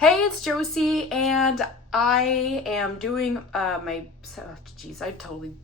Hey, it's Josie, and I am doing I totally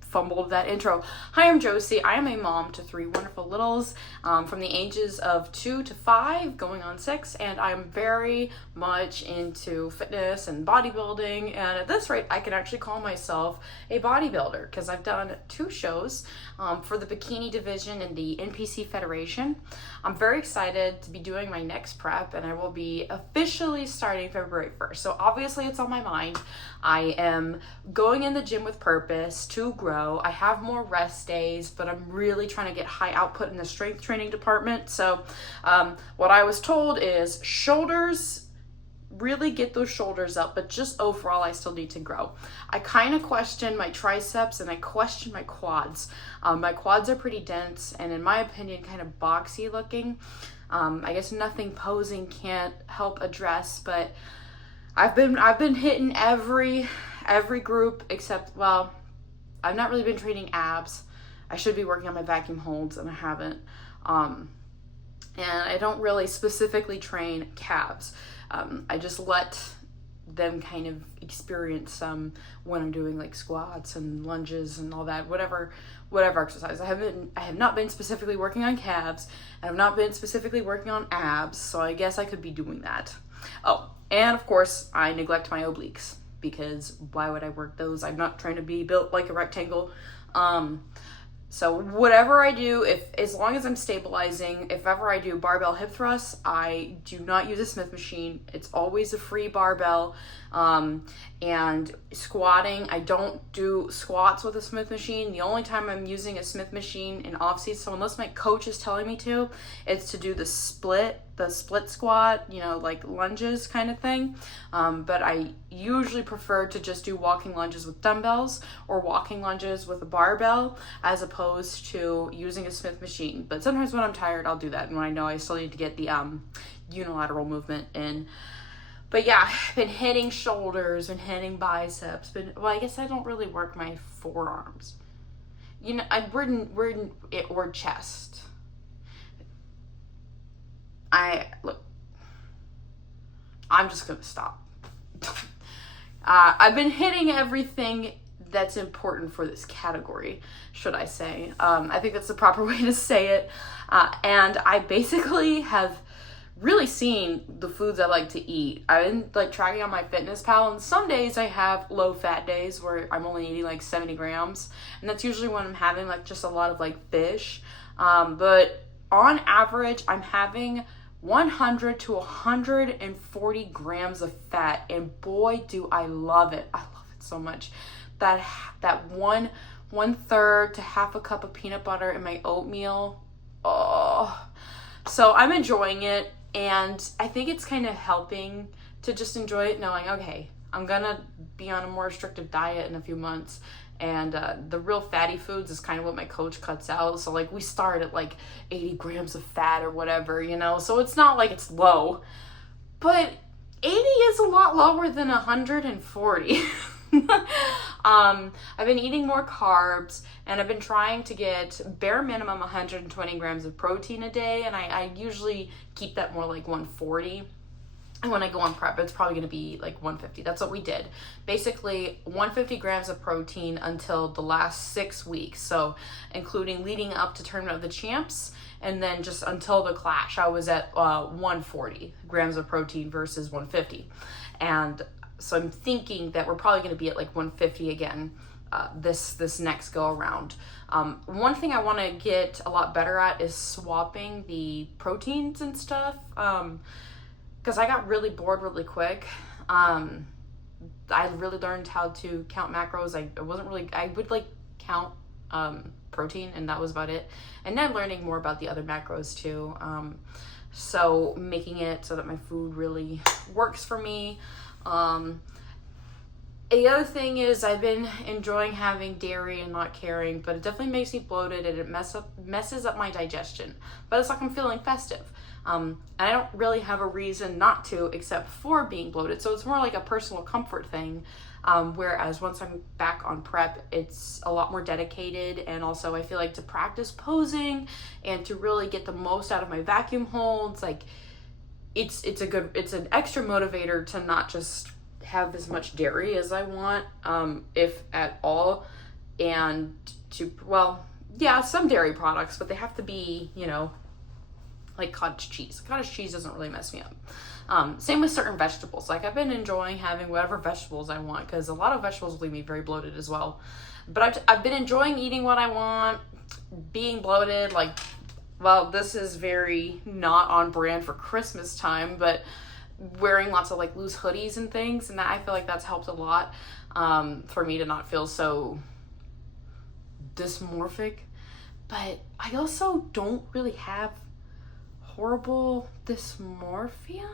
fumbled that intro. Hi, I'm Josie. I am a mom to three wonderful littles from the ages of 2 to 5, going on 6, and I'm very much into fitness and bodybuilding. And at this rate, I can actually call myself a bodybuilder because I've done 2 shows for the bikini division in the NPC Federation. I'm very excited to be doing my next prep, and I will be officially starting February 1st. So obviously it's on my mind. I am going in the gym with purpose to grow. I have more rest days, but I'm really trying to get high output in the strength training department. So what I was told is shoulders, really get those shoulders up, but just overall I still need to grow. I kind of question my triceps and I question my quads. My quads are pretty dense and in my opinion kind of boxy looking. I guess nothing posing can't help address, but I've been hitting every group except, well, I've not really been training abs. I should be working on my vacuum holds and I haven't. And I don't really specifically train calves. I just let them kind of experience some when I'm doing like squats and lunges and all that, whatever exercise. I have not been specifically working on calves, and I've not been specifically working on abs, so I guess I could be doing that. Oh, and of course I neglect my obliques because why would I work those? I'm not trying to be built like a rectangle. So whatever I do, as long as I'm stabilizing, if ever I do barbell hip thrusts, I do not use a Smith machine. It's always a free barbell. And squatting, I don't do squats with a Smith machine. The only time I'm using a Smith machine in off-season, so unless my coach is telling me to, it's to do the split squat, like lunges kind of thing. But I usually prefer to just do walking lunges with dumbbells or walking lunges with a barbell as opposed to using a Smith machine. But sometimes when I'm tired, I'll do that. And when I know I still need to get the unilateral movement in. But yeah, I've been hitting shoulders and hitting biceps. I guess I don't really work my forearms. Or chest. I'm just gonna stop. I've been hitting everything that's important for this category, should I say. I think that's the proper way to say it. And I basically have really seen the foods I like to eat. I've been like tracking on MyFitnessPal, and some days I have low fat days where I'm only eating like 70 grams, and that's usually when I'm having like just a lot of like fish. But on average, I'm having 100 to 140 grams of fat, and boy, do I love it. I love it so much. That one third to half a cup of peanut butter in my oatmeal. Oh, so I'm enjoying it. And I think it's kind of helping to just enjoy it knowing, okay, I'm gonna be on a more restrictive diet in a few months. And the real fatty foods is kind of what my coach cuts out. So like we start at like 80 grams of fat or whatever, so it's not like it's low. But 80 is a lot lower than 140. I've been eating more carbs, and I've been trying to get bare minimum 120 grams of protein a day, and I usually keep that more like 140. And when I go on prep, it's probably going to be like 150. That's what we did. Basically, 150 grams of protein until the last 6 weeks. So including leading up to Tournament of the Champs, and then just until the Clash, I was at 140 grams of protein versus 150. And so I'm thinking that we're probably going to be at like 150 again this next go around. One thing I want to get a lot better at is swapping the proteins and stuff. Because I got really bored really quick. I really learned how to count macros. I would like count protein, and that was about it. And now I'm learning more about the other macros too. So making it so that my food really works for me. The other thing is I've been enjoying having dairy and not caring, but it definitely makes me bloated and it messes up my digestion. But it's like I'm feeling festive. And I don't really have a reason not to except for being bloated. So it's more like a personal comfort thing. Whereas once I'm back on prep, it's a lot more dedicated. And also I feel like to practice posing and to really get the most out of my vacuum holds, like it's an extra motivator to not just have as much dairy as I want, if at all, and to, well, yeah, some dairy products, but they have to be, you know, like cottage cheese. Cottage cheese doesn't really mess me up. Same with certain vegetables. Like, I've been enjoying having whatever vegetables I want, because a lot of vegetables leave me very bloated as well. But I've been enjoying eating what I want, being bloated. Like, well, this is very not on brand for Christmas time, but wearing lots of like loose hoodies and things, and that, I feel like that's helped a lot, for me to not feel so dysmorphic. But I also don't really have horrible dysmorphia.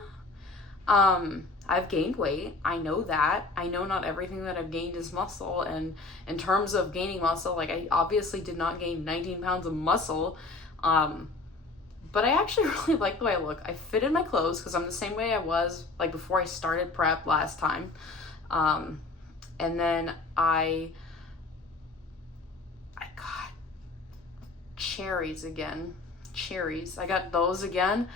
I've gained weight. I know that. I know not everything that I've gained is muscle. And in terms of gaining muscle, like, I obviously did not gain 19 pounds of muscle. But I actually really like the way I look. I fit in my clothes because I'm the same way I was like before I started prep last time. And then I got cherries again. Cherries. I got those again.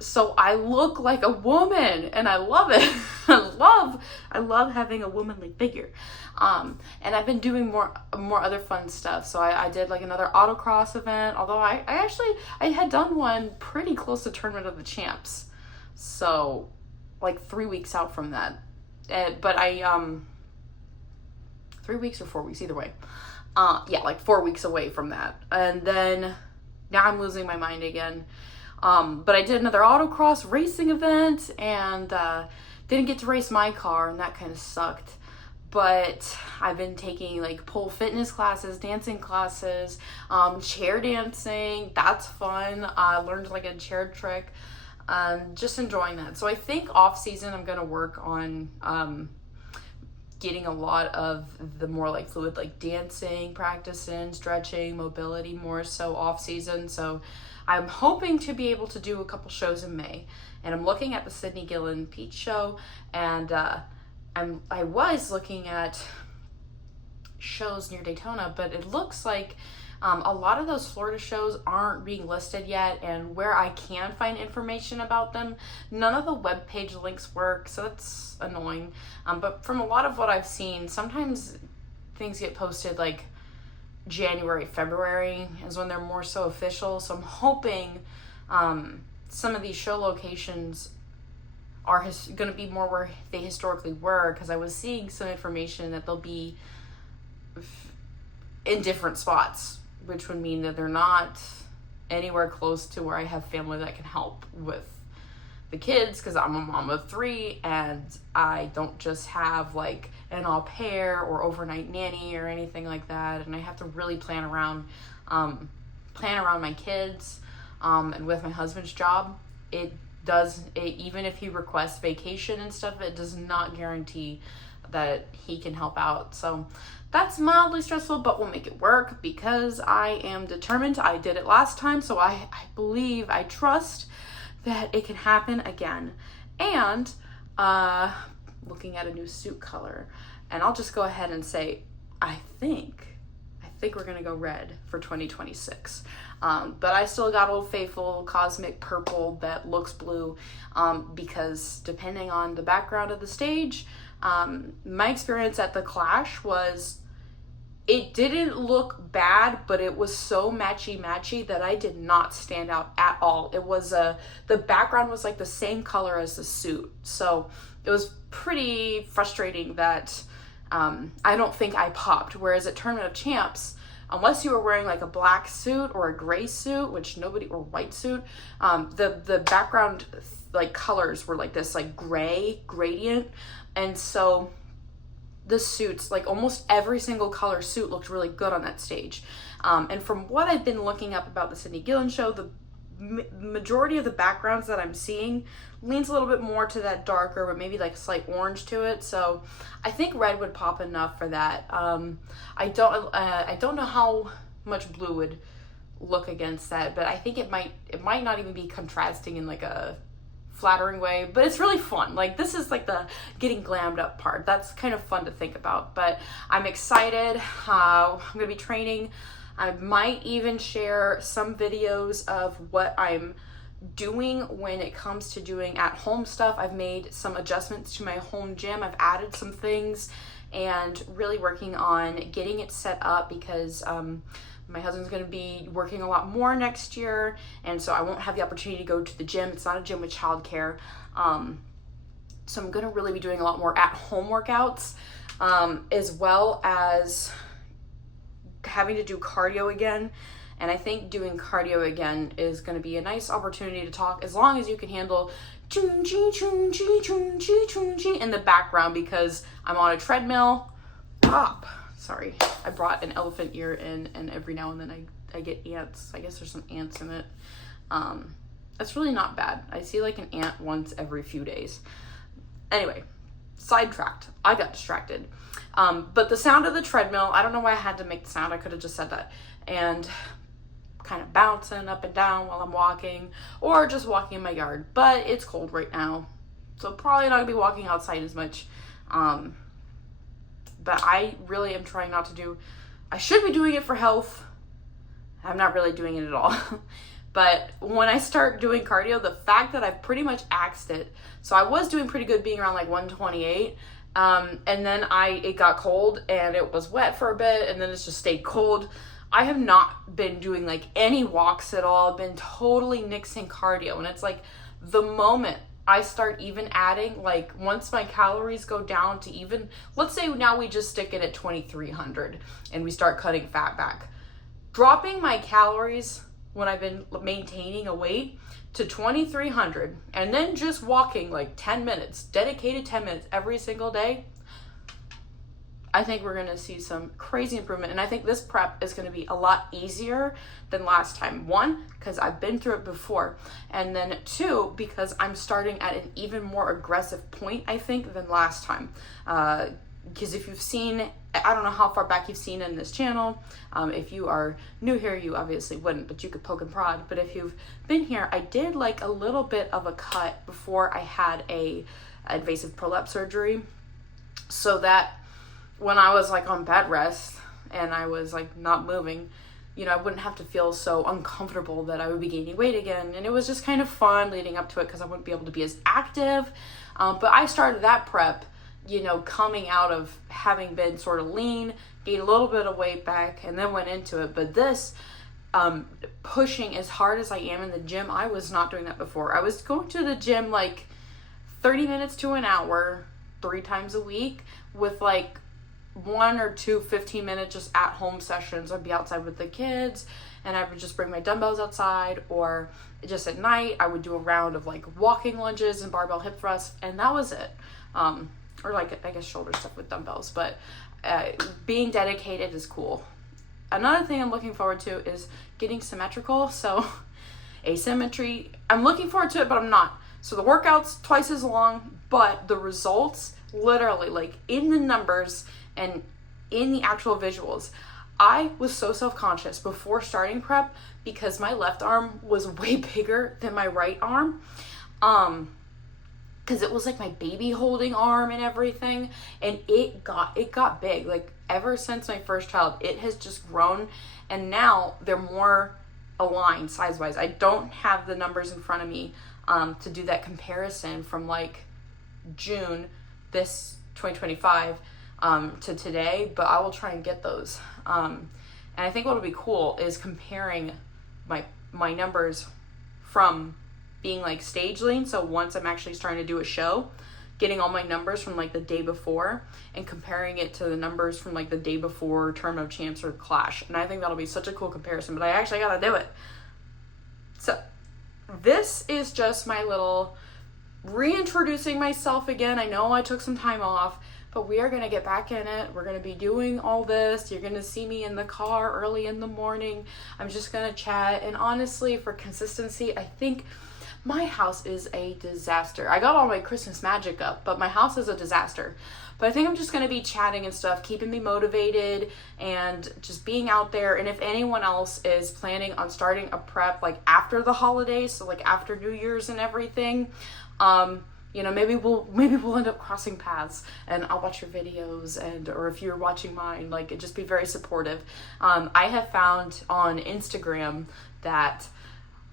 So I look like a woman, and I love it. I love having a womanly figure. And I've been doing more other fun stuff. So I did like another autocross event, although I had done one pretty close to Tournament of the Champs. So like 3 weeks out from that. But 3 weeks or 4 weeks, either way. Yeah, like 4 weeks away from that. And then now I'm losing my mind again. But I did another autocross racing event, and didn't get to race my car, and that kind of sucked. But I've been taking like pole fitness classes, dancing classes, chair dancing. That's fun. I learned like a chair trick. Just enjoying that. So I think off season I'm gonna work on getting a lot of the more like fluid, like dancing, practicing, stretching, mobility more so off season. So I'm hoping to be able to do a couple shows in May, and I'm looking at the Sydney Gillen Peach show, and I was looking at shows near Daytona, but it looks like a lot of those Florida shows aren't being listed yet, and where I can find information about them, none of the webpage links work, so that's annoying. But from a lot of what I've seen, sometimes things get posted like January, February is when they're more so official. So I'm hoping some of these show locations are going to be more where they historically were, because I was seeing some information that they'll be in different spots, which would mean that they're not anywhere close to where I have family that can help with the kids, because I'm a mom of 3 and I don't just have like an au pair or overnight nanny or anything like that, and I have to really plan around my kids, and with my husband's job, even if he requests vacation and stuff, it does not guarantee that he can help out. So that's mildly stressful, but we'll make it work because I am determined. I did it last time, so I trust that it can happen again. And looking at a new suit color, and I'll just go ahead and say I think we're gonna go red for 2026. But I still got Old Faithful Cosmic Purple that looks blue, because depending on the background of the stage, my experience at the Clash was it didn't look bad, but it was so matchy that I did not stand out at all. It was the background was like the same color as the suit, so it was pretty frustrating that I don't think I popped. Whereas at Tournament of Champs, unless you were wearing like a black suit or a gray suit, or white suit, the background like colors were like this like gray gradient, and so the suits, like almost every single color suit, looked really good on that stage. And from what I've been looking up about the Sydney Gillen show, the majority of the backgrounds that I'm seeing leans a little bit more to that darker, but maybe like a slight orange to it. So I think red would pop enough for that. I don't know how much blue would look against that, but I think it might not even be contrasting in like a flattering way, but it's really fun. Like, this is like the getting glammed up part. That's kind of fun to think about, but I'm excited. I'm gonna be training. I might even share some videos of what I'm doing when it comes to doing at home stuff. I've made some adjustments to my home gym. I've added some things and really working on getting it set up because my husband's going to be working a lot more next year, and so I won't have the opportunity to go to the gym. It's not a gym with childcare. So I'm going to really be doing a lot more at home workouts, as well as having to do cardio again. And I think doing cardio again is going to be a nice opportunity to talk, as long as you can handle in the background, because I'm on a treadmill. Sorry, I brought an elephant ear in, and every now and then I get ants. I guess there's some ants in it. That's really not bad. I see like an ant once every few days. Anyway, sidetracked. I got distracted. But the sound of the treadmill, I don't know why I had to make the sound. I could have just said that. And kind of bouncing up and down while I'm walking, or just walking in my yard. But it's cold right now, so probably not gonna be walking outside as much. But I really am trying not to do, I should be doing it for health. I'm not really doing it at all. But when I start doing cardio, the fact that I've pretty much axed it. So I was doing pretty good, being around like 128. And then it got cold and it was wet for a bit, and then it's just stayed cold. I have not been doing like any walks at all. I've been totally nixing cardio. And it's like the moment I start even adding, like once my calories go down to even, let's say now we just stick it at 2,300 and we start cutting fat back. Dropping my calories when I've been maintaining a weight to 2,300 and then just walking like 10 minutes, dedicated 10 minutes every single day, I think we're gonna see some crazy improvement. And I think this prep is gonna be a lot easier than last time. One, because I've been through it before. And then two, because I'm starting at an even more aggressive point, I think, than last time. Because if you've seen, I don't know how far back you've seen in this channel. If you are new here, you obviously wouldn't, but you could poke and prod. But if you've been here, I did like a little bit of a cut before I had a invasive prolapse surgery, so that when I was like on bed rest and I was like not moving, you know, I wouldn't have to feel so uncomfortable that I would be gaining weight again. And it was just kind of fun leading up to it because I wouldn't be able to be as active. But I started that prep, you know, coming out of having been sort of lean, gained a little bit of weight back, and then went into it. But this, pushing as hard as I am in the gym, I was not doing that before. I was going to the gym like 30 minutes to an hour, 3 times a week, with like 1 or 2 15-minute just at home sessions. I'd be outside with the kids and I would just bring my dumbbells outside, or just at night I would do a round of like walking lunges and barbell hip thrusts, and that was it. Or like I guess shoulder stuff with dumbbells. But being dedicated is cool. Another thing I'm looking forward to is getting symmetrical. So asymmetry, I'm looking forward to it, but I'm not. So the workout's twice as long, but the results, literally like in the numbers and in the actual visuals. I was so self-conscious before starting prep because my left arm was way bigger than my right arm. Because it was like my baby holding arm and everything, and it got big. Like ever since my first child, it has just grown, and now they're more aligned size-wise. I don't have the numbers in front of me to do that comparison from like June this 2025 to today, but I will try and get those. And I think what will be cool is comparing my numbers from being like stage lean. So once I'm actually starting to do a show, getting all my numbers from like the day before and comparing it to the numbers from like the day before Tournament of Champs or Clash. And I think that'll be such a cool comparison, but I actually gotta do it. So this is just my little reintroducing myself again. I know I took some time off, but we are going to get back in it. We're going to be doing all this. You're going to see me in the car early in the morning. I'm just going to chat. And honestly, for consistency, I think my house is a disaster. I got all my Christmas magic up, but my house is a disaster. But I think I'm just going to be chatting and stuff, keeping me motivated and just being out there. And if anyone else is planning on starting a prep like after the holidays, so like after New Year's and everything, you know, maybe we'll end up crossing paths and I'll watch your videos, or if you're watching mine, like just be very supportive. I have found on Instagram that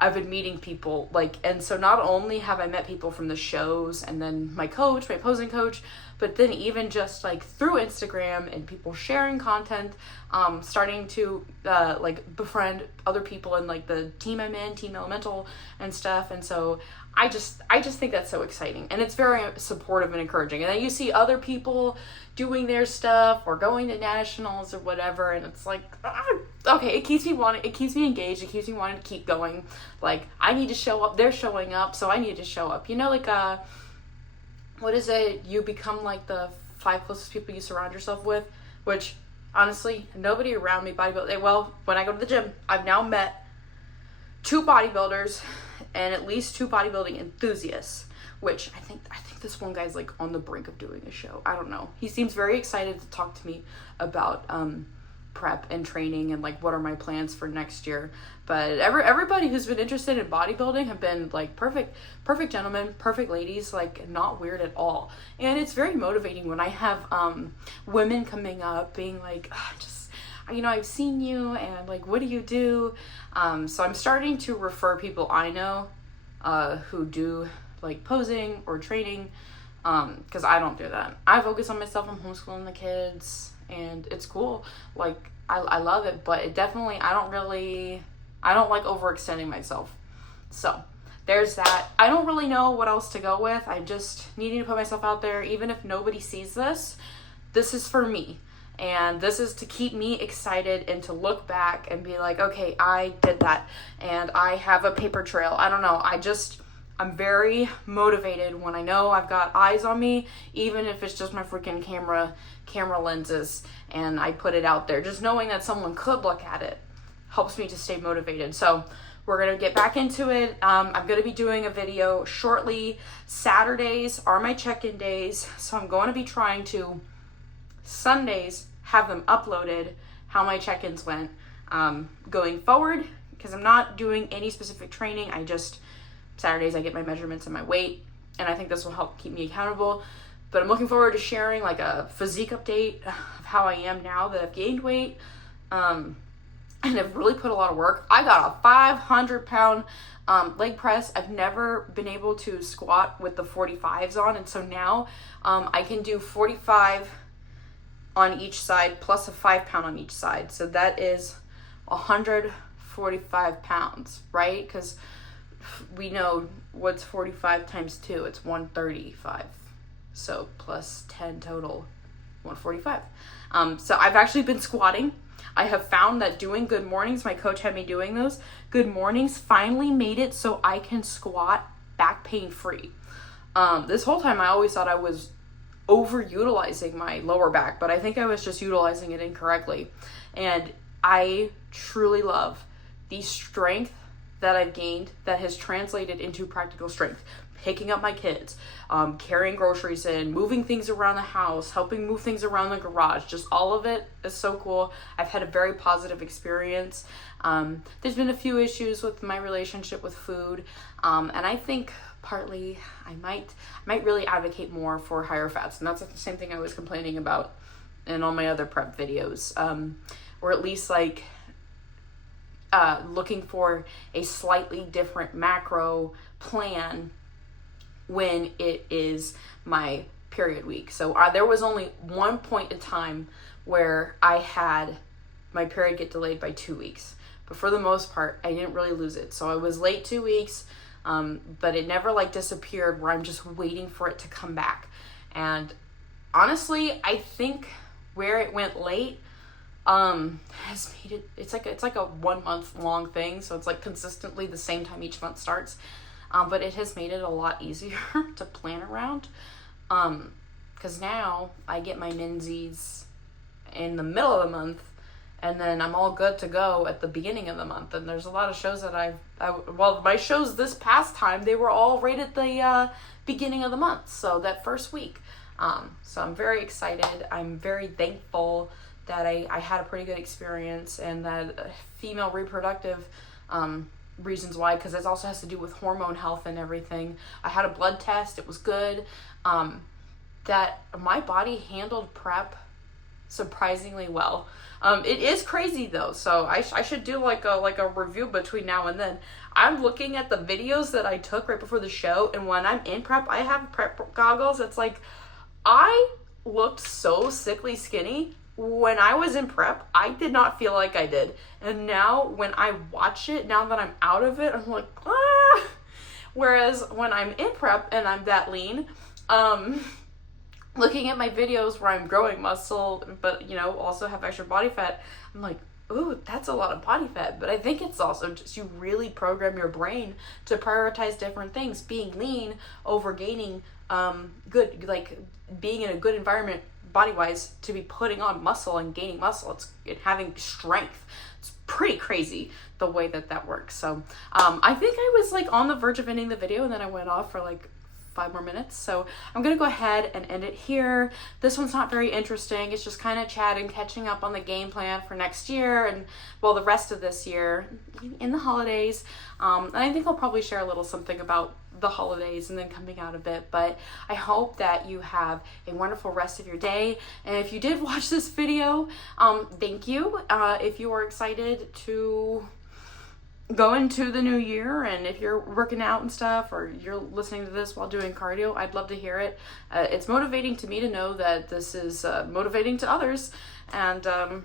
I've been meeting people, like, and so not only have I met people from the shows and then my coach, my posing coach, but then even just like through Instagram and people sharing content, starting to like befriend other people in like the team I'm in, Team Elemental and stuff. And so I just think that's so exciting, and it's very supportive and encouraging. And then you see other people doing their stuff or going to nationals or whatever, and it's like, okay, it keeps me engaged, it keeps me wanting to keep going. Like, I need to show up, they're showing up, so I need to show up. You know, like what is it? You become like the 5 closest people you surround yourself with, which honestly, nobody around me bodybuilding. Well, when I go to the gym, I've now met 2 bodybuilders and at least 2 bodybuilding enthusiasts, which I think this one guy's like on the brink of doing a show. I don't know. He seems very excited to talk to me about prep and training and like what are my plans for next year. But everybody who's been interested in bodybuilding have been like perfect gentlemen, perfect ladies, like not weird at all. And it's very motivating when I have women coming up being like, you know, I've seen you and like, what do you do? So I'm starting to refer people I know who do like posing or training, because I don't do that. I focus on myself. I'm homeschooling the kids and it's cool. Like, I love it, but it definitely, I don't like overextending myself. So there's that. I don't really know what else to go with. I'm just needing to put myself out there. Even if nobody sees this is for me. And this is to keep me excited and to look back and be like, okay, I did that and I have a paper trail. I don't know. I'm very motivated when I know I've got eyes on me, even if it's just my freaking camera lenses and I put it out there. Just knowing that someone could look at it helps me to stay motivated. So we're going to get back into it. I'm going to be doing a video shortly. Saturdays are my check-in days. So I'm going to be trying to Sundays have them uploaded, how my check-ins went going forward, because I'm not doing any specific training. Saturdays I get my measurements and my weight, and I think this will help keep me accountable. But I'm looking forward to sharing like a physique update of how I am now that I've gained weight and have really put a lot of work. I got a 500-pound leg press. I've never been able to squat with the 45s on, and so now I can do 45 on each side plus a 5-pound on each side. So that is 145 pounds, right? Because we know what's 45 times 2, it's 135. So plus 10 total, 145. So I've actually been squatting. I have found that doing good mornings, my coach had me doing those, good mornings finally made it so I can squat back pain free. This whole time I always thought I was overutilizing my lower back, but I think I was just utilizing it incorrectly. And I truly love the strength that I've gained that has translated into practical strength. Picking up my kids, carrying groceries in, moving things around the house, helping move things around the garage. Just all of it is so cool. I've had a very positive experience. There's been a few issues with my relationship with food, and I think partly I might really advocate more for higher fats, and that's the same thing I was complaining about in all my other prep videos, or at least like looking for a slightly different macro plan when it is my period week. So there was only one point in time where I had my period get delayed by 2 weeks, but for the most part I didn't really lose it. So I was late 2 weeks, but it never like disappeared where I'm just waiting for it to come back. And honestly, I think where it went late has made it's like a 1 month long thing, so it's like consistently the same time each month starts, but it has made it a lot easier to plan around, because now I get my menzies in the middle of the month, and then I'm all good to go at the beginning of the month. And there's a lot of shows that my shows this past time, they were all right at the beginning of the month, so that first week. So I'm very excited. I'm very thankful that I had a pretty good experience, and that female reproductive reasons why, because it also has to do with hormone health and everything. I had a blood test, it was good. That my body handled prep surprisingly well. It is crazy though, so I should do like a review between now and then. I'm looking at the videos that I took right before the show, and when I'm in prep, I have prep goggles. It's like, I looked so sickly skinny when I was in prep. I did not feel like I did, and now when I watch it, now that I'm out of it, I'm like, ah. Whereas when I'm in prep and I'm that lean, looking at my videos where I'm growing muscle, but also have extra body fat, I'm like, ooh, that's a lot of body fat. But I think it's also just you really program your brain to prioritize different things. Being lean over gaining good, like being in a good environment body wise to be putting on muscle and gaining muscle. It's having strength. It's pretty crazy the way that works. So I think I was like on the verge of ending the video, and then I went off for like 5 more minutes. So I'm gonna go ahead and end it here. This one's not very interesting. It's just kind of chatting, catching up on the game plan for next year and, well, the rest of this year in the holidays. And I think I'll probably share a little something about the holidays and then coming out of it. But I hope that you have a wonderful rest of your day. And if you did watch this video, thank you. If you are excited to go into the new year, and if you're working out and stuff, or you're listening to this while doing cardio, I'd love to hear it. It's motivating to me to know that this is motivating to others, and I'm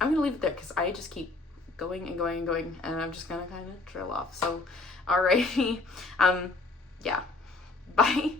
gonna leave it there because I just keep going and going and going, and I'm just gonna kind of trail off. So alrighty, yeah, bye.